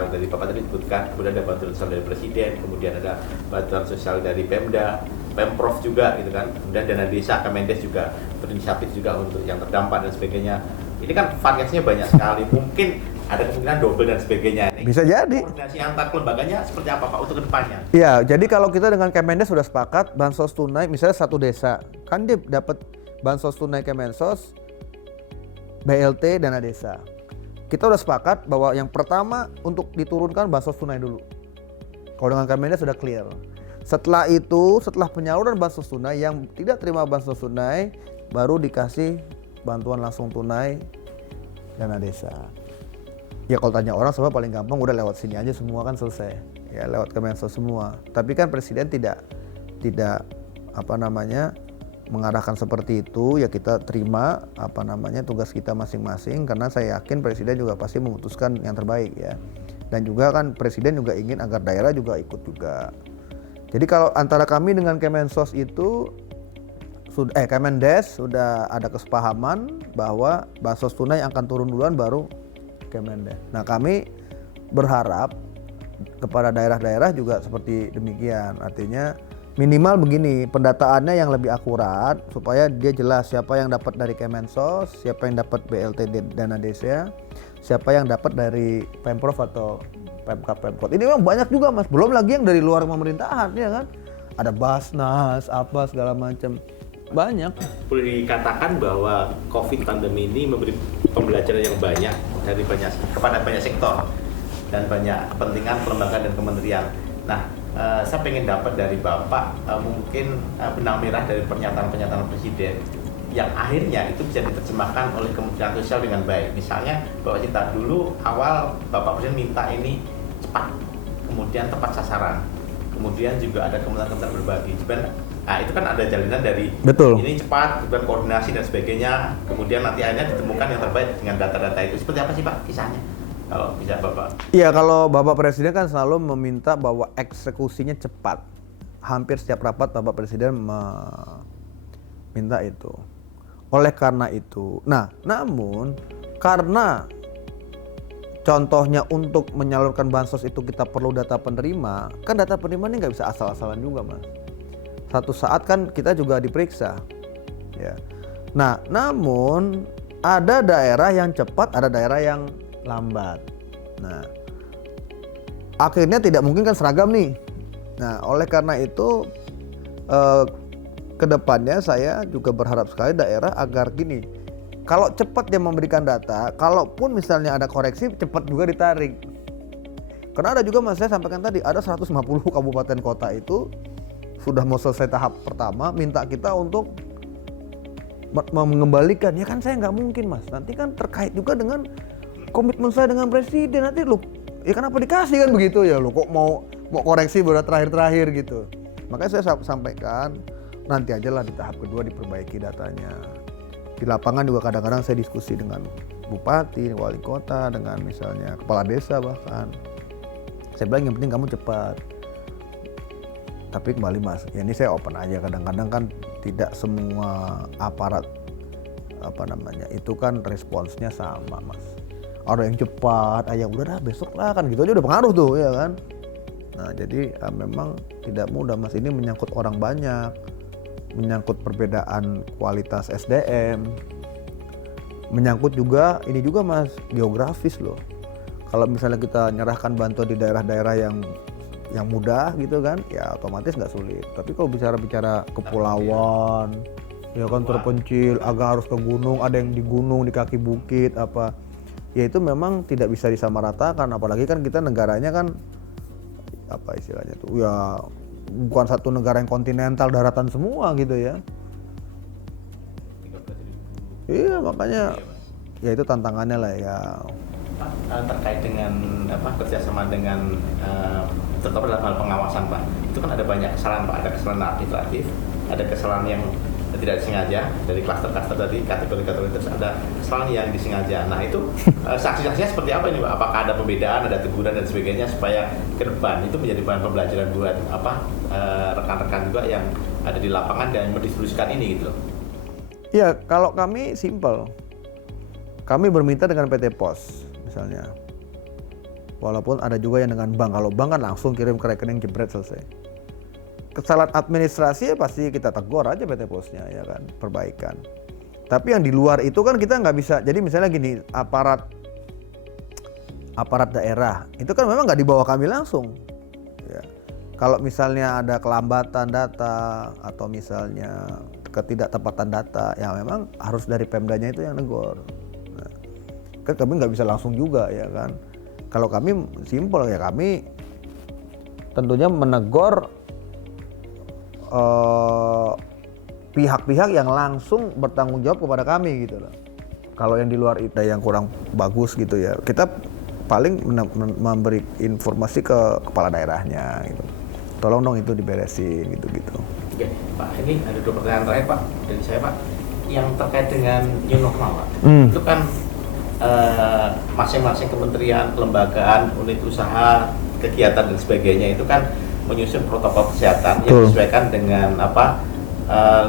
sosial dari Bapak tadi sebutkan, kemudian ada bantuan sosial dari Presiden, kemudian ada bantuan sosial dari Pemda, Pemprov juga gitu kan, kemudian dana desa, Kemendes juga berinisiatif juga untuk yang terdampak dan sebagainya. Ini kan variasinya banyak sekali, mungkin ada kemungkinan double dan sebagainya. Ini Bisa jadi. koordinasi antar lembaganya seperti apa Pak untuk kedepannya? Iya, jadi kalau kita dengan Kemendes sudah sepakat bansos tunai, misalnya satu desa, kan dia dapat bansos tunai Kemensos, BLT dana desa. Kita udah sepakat bahwa yang pertama untuk diturunkan bansos tunai dulu. Kalau dengan Kemendes sudah clear. Setelah itu, setelah penyaluran bansos tunai, yang tidak terima bansos tunai baru dikasih bantuan langsung tunai dana desa. Ya kalau tanya orang semua paling gampang udah lewat sini aja semua kan selesai. Ya lewat Kemensos semua. Tapi kan Presiden tidak mengarahkan seperti itu. Ya kita terima tugas kita masing-masing, karena saya yakin Presiden juga pasti memutuskan yang terbaik ya. Dan juga kan Presiden juga ingin agar daerah juga ikut juga. Jadi kalau antara kami dengan Kemensos itu Kemendes sudah ada kesepahaman bahwa bansos tunai akan turun duluan baru Kemendes. Nah kami berharap kepada daerah-daerah juga seperti demikian. Artinya minimal begini, pendataannya yang lebih akurat supaya dia jelas siapa yang dapat dari Kemensos, siapa yang dapat BLT dana desa, siapa yang dapat dari Pemprov atau Pemkot. Ini memang banyak juga Mas, belum lagi yang dari luar pemerintahan ya kan. Ada Basnas, apa segala macam. Banyak. Boleh dikatakan bahwa COVID pandemi ini memberi pembelajaran yang banyak kepada banyak sektor dan banyak kepentingan kelembagaan dan kementerian. Nah, saya pengen dapat dari Bapak mungkin benang merah dari pernyataan Presiden yang akhirnya itu bisa diterjemahkan oleh Kementerian Sosial dengan baik. Misalnya Bapak cerita dulu awal Bapak Presiden minta ini cepat, kemudian tepat sasaran, kemudian juga ada kementerian berbagi. Nah itu kan ada jalinan dari Betul. Ini cepat, kemudian koordinasi dan sebagainya, kemudian nanti akhirnya ditemukan yang terbaik dengan data-data itu. Seperti apa sih Pak kisahnya? Kalau bisa Bapak. Iya, kalau Bapak Presiden kan selalu meminta bahwa eksekusinya cepat. Hampir setiap rapat Bapak Presiden meminta itu. Oleh karena itu, namun karena contohnya untuk menyalurkan bansos itu kita perlu data penerima, kan data penerima ini nggak bisa asal-asalan juga Mas. Satu saat kan kita juga diperiksa, ya. Nah, namun ada daerah yang cepat, ada daerah yang lambat. Nah, akhirnya tidak mungkin kan seragam nih. Nah, oleh karena itu kedepannya saya juga berharap sekali daerah agar gini, kalau cepat dia memberikan data, kalaupun misalnya ada koreksi cepat juga ditarik. Karena ada juga Mas, saya sampaikan tadi ada 150 kabupaten kota itu sudah mau selesai tahap pertama, minta kita untuk mengembalikan. Ya kan saya nggak mungkin Mas, nanti kan terkait juga dengan komitmen saya dengan Presiden. Nanti lu, ya kenapa dikasih kan begitu ya, lu kok mau koreksi baru terakhir gitu. Makanya saya sampaikan nanti aja lah di tahap kedua diperbaiki datanya. Di lapangan juga kadang-kadang saya diskusi dengan bupati, wali kota, dengan misalnya kepala desa bahkan. Saya bilang yang penting kamu cepat. Tapi kembali Mas, ya ini saya open aja, kadang-kadang kan tidak semua aparat itu kan responsnya sama Mas. Ada yang cepat, ya udah dah besok lah kan gitu aja udah pengaruh tuh ya kan. Nah jadi memang tidak mudah Mas, ini menyangkut orang banyak, menyangkut perbedaan kualitas SDM, menyangkut juga ini juga Mas, geografis loh. Kalau misalnya kita nyerahkan bantuan di daerah-daerah yang mudah gitu kan, ya otomatis nggak sulit. Tapi kalau bicara kepulauan, ya kan terpencil, agak harus ke gunung, ada yang di gunung, di kaki bukit apa, ya itu memang tidak bisa disamaratakan. Apalagi kan kita negaranya kan apa istilahnya tuh, ya bukan satu negara yang kontinental, daratan semua gitu ya. Iya makanya, ya itu tantangannya lah ya. Terkait dengan kerjasama dengan terutama dalam hal pengawasan Pak, itu kan ada banyak kesalahan Pak, ada kesalahan administratif, ada kesalahan yang tidak disengaja dari klaster-klaster tadi, kategori-kategori itu ada kesalahan yang disengaja. Nah itu sanksi-sanksinya seperti apa ini Pak? Apakah ada pembedaan, ada teguran dan sebagainya supaya ke depan itu menjadi bahan pembelajaran buat rekan-rekan juga yang ada di lapangan dan mendistribusikan ini gitu loh. Ya kalau kami simple, kami bermitra dengan PT Pos misalnya. Walaupun ada juga yang dengan bank. Kalau bank kan langsung kirim ke rekening jebret selesai. Kesalahan administrasi ya pasti kita tegur aja PT Posnya ya kan, perbaikan. Tapi yang di luar itu kan kita nggak bisa. Jadi misalnya gini, aparat daerah itu kan memang nggak dibawa kami langsung. Ya. Kalau misalnya ada kelambatan data atau misalnya ketidaktepatan data, ya memang harus dari Pemdanya itu yang negor. Nah, kan kami nggak bisa langsung juga ya kan. Kalau kami simpel ya, kami tentunya menegur pihak-pihak yang langsung bertanggung jawab kepada kami gitu loh. Kalau yang di luar itu yang kurang bagus gitu ya, kita paling memberi informasi ke kepala daerahnya gitu. Tolong dong itu diberesin gitu-gitu. Oke, Pak, ini ada 2 pertanyaan terakhir Pak dari saya Pak, yang terkait dengan new normal Pak. Itu kan masing-masing kementerian, kelembagaan, unit usaha, kegiatan dan sebagainya itu kan menyusun protokol kesehatan yang disesuaikan dengan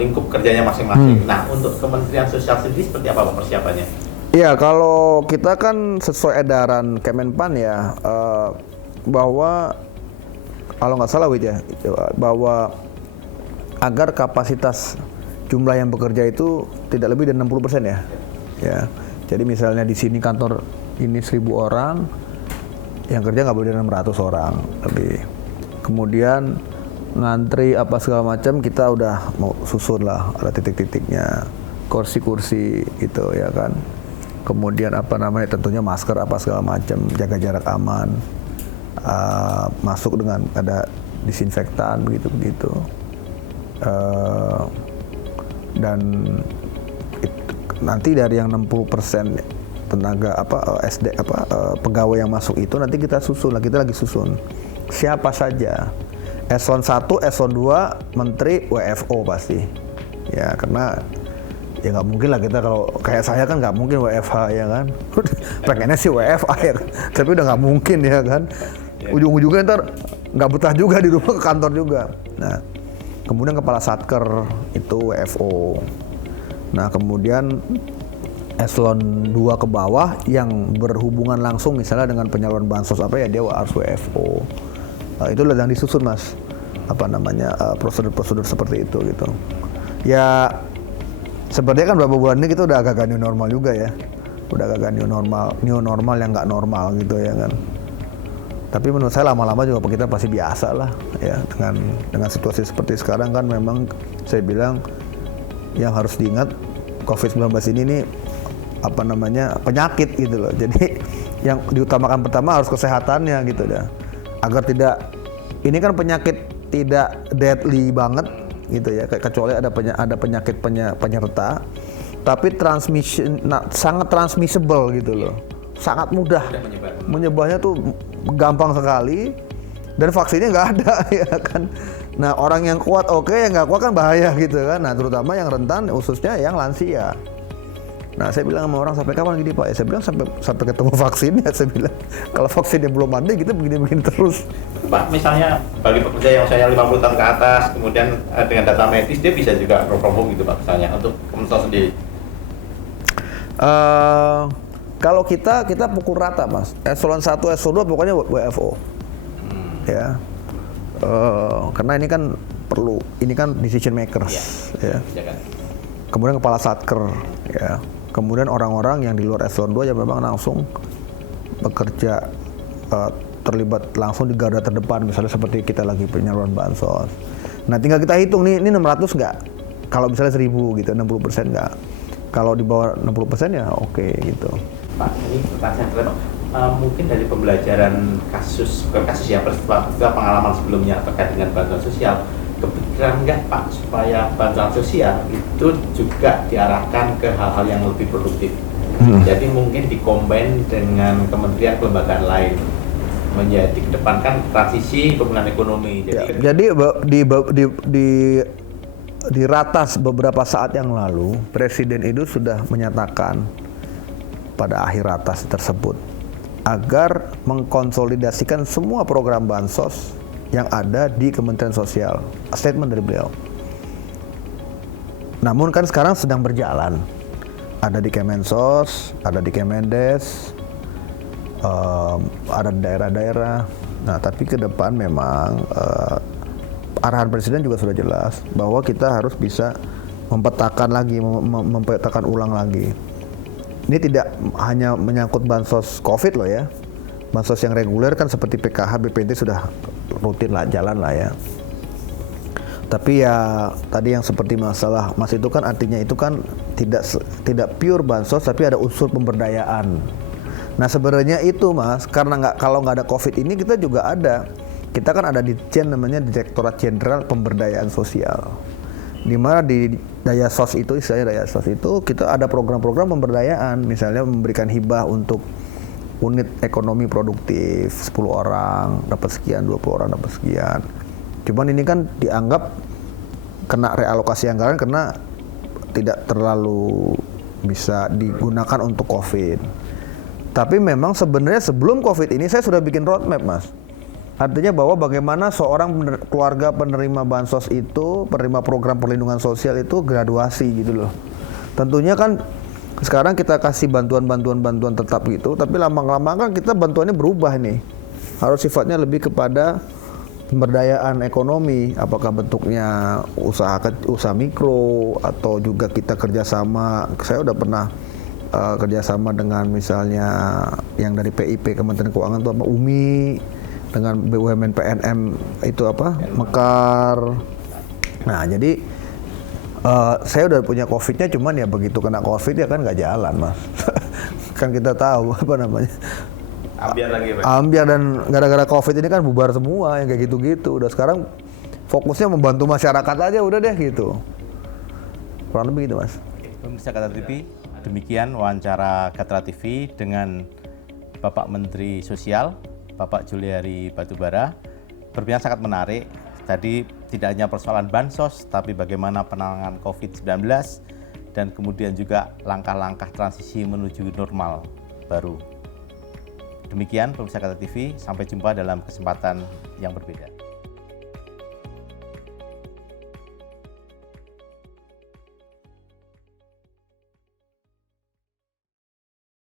lingkup kerjanya masing-masing. Nah, untuk Kementerian Sosial sendiri seperti apa Pak persiapannya? Iya, kalau kita kan sesuai edaran Kemenpan ya, bahwa kalau nggak salah Wid ya, bahwa agar kapasitas jumlah yang bekerja itu tidak lebih dari 60% ya. Ya. Jadi misalnya di sini kantor ini 1.000 orang, yang kerja nggak boleh dari 600 orang lebih. Kemudian ngantri apa segala macam kita udah mau susun lah, ada titik-titiknya, kursi-kursi gitu ya kan. Kemudian tentunya masker apa segala macam, jaga jarak aman, masuk dengan ada disinfektan begitu. Dan nanti dari yang 60% tenaga pegawai yang masuk itu nanti kita susun lah, kita lagi susun siapa saja, eselon 1, eselon 2, menteri, WFO pasti ya, karena ya nggak mungkin lah kita, kalau kayak saya kan nggak mungkin WFH ya kan. Pengennya sih WFA ya, tapi udah nggak mungkin ya kan. Ujung-ujungnya ntar nggak betah juga di rumah, ke kantor juga. Nah, kemudian kepala satker itu WFO. Nah, kemudian eselon 2 ke bawah yang berhubungan langsung misalnya dengan penyaluran bansos dia harus WFO. Itu yang disusun Mas, prosedur-prosedur seperti itu gitu. Ya sebenarnya kan beberapa bulan ini kita udah agak new normal juga ya, udah agak new normal yang nggak normal gitu ya kan. Tapi menurut saya lama-lama juga kita pasti biasa lah ya dengan situasi seperti sekarang kan. Memang saya bilang yang harus diingat, COVID-19 ini nih penyakit gitu loh. Jadi yang diutamakan pertama harus kesehatannya gitu ya, agar tidak, ini kan penyakit tidak deadly banget gitu ya, kecuali ada penyakit penyerta, tapi sangat transmissible gitu loh, sangat mudah menyebarnya tuh gampang sekali, dan vaksinnya nggak ada ya kan. Nah, orang yang kuat oke, yang nggak kuat kan bahaya gitu kan. Nah, terutama yang rentan, khususnya yang lansia. Nah, saya bilang sama orang, sampai kapan gini Pak? Ya, saya bilang sampai ketemu vaksinnya. Saya bilang kalau vaksinnya belum ada, kita begini-begini terus. Pak, misalnya bagi pekerja yang saya 50 tahun ke atas, kemudian dengan data medis, dia bisa juga work from home gitu Pak, misalnya untuk Kemensos sendiri? Kalau kita pukul rata Mas, eselon 1, eselon 2 pokoknya WFO. Ya. Karena ini kan decision makers ya. Kemudian kepala satker ya. Kemudian orang-orang yang di luar eselon 2 yang memang langsung bekerja, terlibat langsung di garda terdepan, misalnya seperti kita lagi penyaluran bansos. Nah, tinggal kita hitung nih, ini 600 nggak? Kalau misalnya 1.000 gitu, 60% nggak? Kalau di bawah 60% ya oke gitu. Pak, ini pertanyaan terakhir Pak. Mungkin dari pembelajaran pengalaman sebelumnya terkait dengan bantuan sosial, kepikiran nggak Pak supaya bantuan sosial itu juga diarahkan ke hal-hal yang lebih produktif? Jadi mungkin dikombin dengan kementerian kelembagaan lain, menjadi kedepankan transisi pemulihan ekonomi. Jadi di ratas beberapa saat yang lalu, Presiden itu sudah menyatakan pada akhir ratas tersebut agar mengkonsolidasikan semua program bansos yang ada di Kementerian Sosial. Statement dari beliau. Namun kan sekarang sedang berjalan. Ada di Kemensos, ada di Kemendes, ada daerah-daerah. Nah, tapi ke depan memang arahan Presiden juga sudah jelas bahwa kita harus bisa memetakan lagi, memetakan ulang lagi. Ini tidak hanya menyangkut bansos COVID loh ya. Bansos yang reguler kan seperti PKH, BPNT sudah rutin lah, jalan lah ya. Tapi ya tadi yang seperti masalah Mas itu kan artinya itu kan tidak pure bansos, tapi ada unsur pemberdayaan. Nah sebenarnya itu Mas, karena kalau nggak ada COVID ini kita juga ada. Kita kan ada Ditjen namanya Direktorat Jenderal Pemberdayaan Sosial. Di mana di Dayasos itu, istilahnya Dayasos itu kita ada program-program pemberdayaan, misalnya memberikan hibah untuk unit ekonomi produktif 10 orang dapat sekian, 20 orang dapat sekian. Cuman ini kan dianggap kena realokasi anggaran karena tidak terlalu bisa digunakan untuk COVID. Tapi memang sebenarnya sebelum COVID ini saya sudah bikin roadmap Mas. Artinya bahwa bagaimana seorang keluarga penerima bansos itu, penerima program perlindungan sosial itu graduasi gitu loh. Tentunya kan sekarang kita kasih bantuan tetap gitu, tapi lama-lama kan kita bantuannya berubah nih. Harus sifatnya lebih kepada pemberdayaan ekonomi, apakah bentuknya usaha mikro atau juga kita kerjasama. Saya udah pernah kerjasama dengan misalnya yang dari PIP Kementerian Keuangan itu apa UMI, dengan BUMN PNM itu apa Mekar. Nah jadi saya udah punya COVID-nya, cuman ya begitu kena COVID ya kan nggak jalan Mas. Kan kita tahu apa namanya. Ambiar lagi Pak. Ambiar, dan gara-gara COVID ini kan bubar semua yang kayak gitu-gitu. Udah sekarang fokusnya membantu masyarakat aja udah deh gitu. Kurang lebih gitu Mas. Pemirsa Gatra TV, demikian wawancara Gatra TV dengan Bapak Menteri Sosial, Bapak Juliari Batubara. Berbincang sangat menarik. Tadi tidak hanya persoalan bansos, tapi bagaimana penanganan COVID-19 dan kemudian juga langkah-langkah transisi menuju normal baru. Demikian pemirsa Gatra TV, sampai jumpa dalam kesempatan yang berbeda.